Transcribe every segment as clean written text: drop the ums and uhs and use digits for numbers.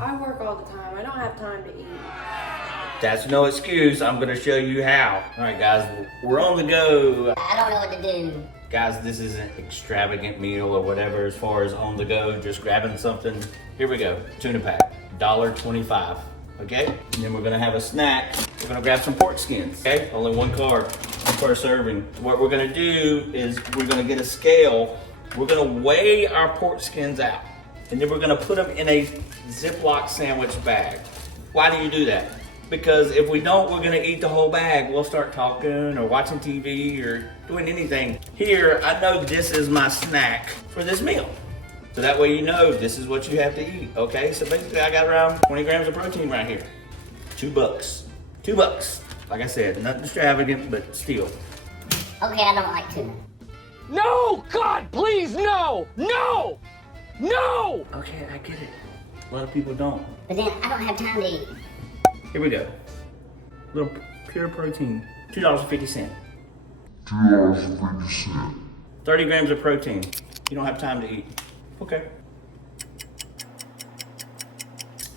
I work all the time. I don't have time to eat. That's no excuse. I'm gonna show you how. All right, guys, we're on the go. I don't know what to do. Guys, this is an extravagant meal or whatever as far as on the go, just grabbing something. Here we go, tuna pack, $1.25, okay? And then we're gonna have a snack. We're gonna grab some pork skins, okay? Only one carb per serving. What we're gonna do is we're gonna get a scale. We're gonna weigh our pork skins out. And then we're gonna put them in a Ziploc sandwich bag. Why do you do that? Because if we don't, we're gonna eat the whole bag. We'll start talking or watching TV or doing anything. Here, I know this is my snack for this meal. So that way you know this is what you have to eat, okay? So basically I got around 20 grams of protein right here. $2. $2. Like I said, nothing extravagant, but still. Okay, I don't like tuna. No! God, please, no! No! No! Okay, I get it. A lot of people don't. But then I don't have time to eat. Here we go. Little pure protein, $2.50. $2.50. 30 grams of protein. You don't have time to eat. Okay.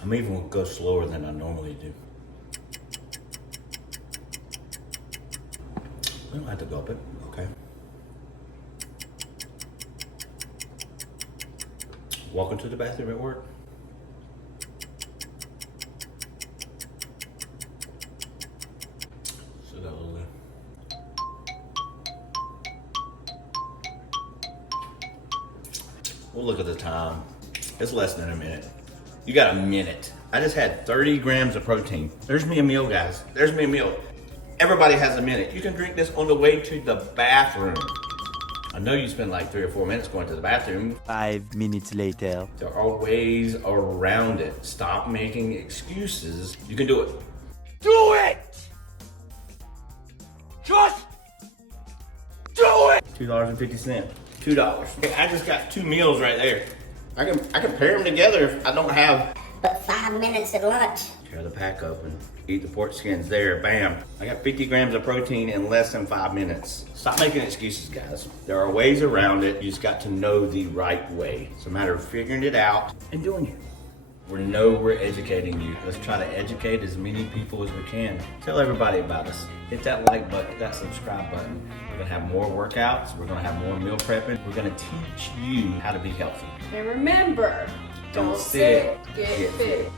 I'm even gonna go slower than I normally do. We don't have to gulp it, okay. Walking to the bathroom at work. We'll look at the time. It's less than a minute. You got a minute. I just had 30 grams of protein. There's me a meal, guys. There's me a meal. Everybody has a minute. You can drink this on the way to the bathroom. I know you spend like 3 or 4 minutes going to the bathroom. 5 minutes later. There are ways around it. Stop making excuses. You can do it. Do it! Just do it! $2.50. $2. Okay, I just got 2 meals right there. I can pair them together if I don't have. But 5 minutes at lunch. Tear the pack open, eat the pork skins there, bam. I got 50 grams of protein in less than 5 minutes. Stop making excuses, guys. There are ways around it. You just got to know the right way. It's a matter of figuring it out and doing it. We're educating you. Let's try to educate as many people as we can. Tell everybody about us. Hit that like button, hit that subscribe button. We're gonna have more workouts. We're gonna have more meal prepping. We're gonna teach you how to be healthy. And remember, Don't don't sit, sit, get get fit. fit.